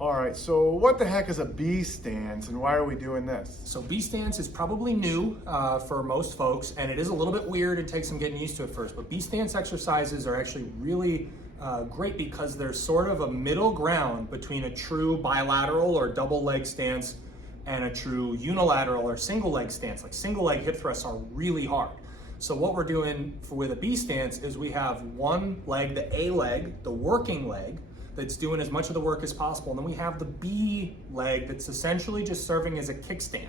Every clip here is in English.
All right, so what the heck is a B stance and why are we doing this? So B stance is probably new for most folks, and it is a little bit weird and takes some getting used to at first, but B stance exercises are actually really great because there's sort of a middle ground between a true bilateral or double leg stance and a true unilateral or single leg stance. Like single leg hip thrusts are really hard. So what we're doing with a B stance is we have one leg, the A leg, the working leg, that's doing as much of the work as possible. And then we have the B leg that's essentially just serving as a kickstand,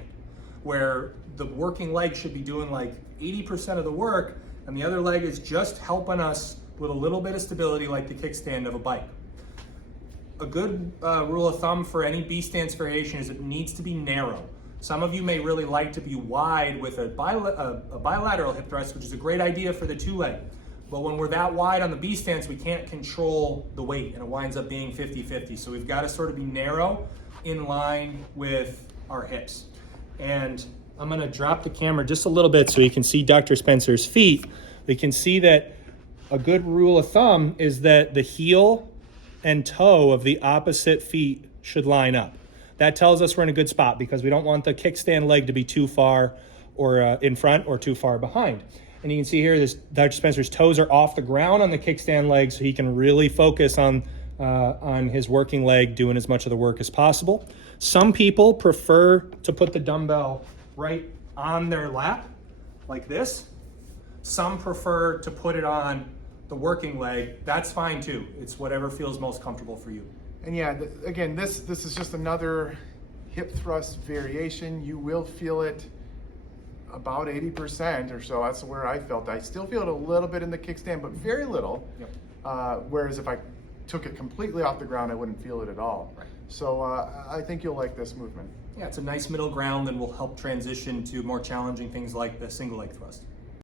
where the working leg should be doing like 80% of the work, and the other leg is just helping us with a little bit of stability like the kickstand of a bike. A good rule of thumb for any B stance variation is it needs to be narrow. Some of you may really like to be wide with a bilateral hip thrust, which is a great idea for the two leg. But when we're that wide on the B stance, we can't control the weight and it winds up being 50-50. So we've got to sort of be narrow in line with our hips. And I'm gonna drop the camera just a little bit so you can see Dr. Spencer's feet. We can see that a good rule of thumb is that the heel and toe of the opposite feet should line up. That tells us we're in a good spot because we don't want the kickstand leg to be too far or in front or too far behind. And you can see here, Dr. Spencer's toes are off the ground on the kickstand leg, so he can really focus on his working leg, doing as much of the work as possible. Some people prefer to put the dumbbell right on their lap, like this. Some prefer to put it on the working leg. That's fine too. It's whatever feels most comfortable for you. And yeah, again, this is just another hip thrust variation. You will feel it about 80% or so. That's where I felt. I still feel it a little bit in the kickstand, but very little. Yep. Whereas if I took it completely off the ground, I wouldn't feel it at all. Right. So I think you'll like this movement. Yeah, it's a nice middle ground and will help transition to more challenging things like the single leg thrust.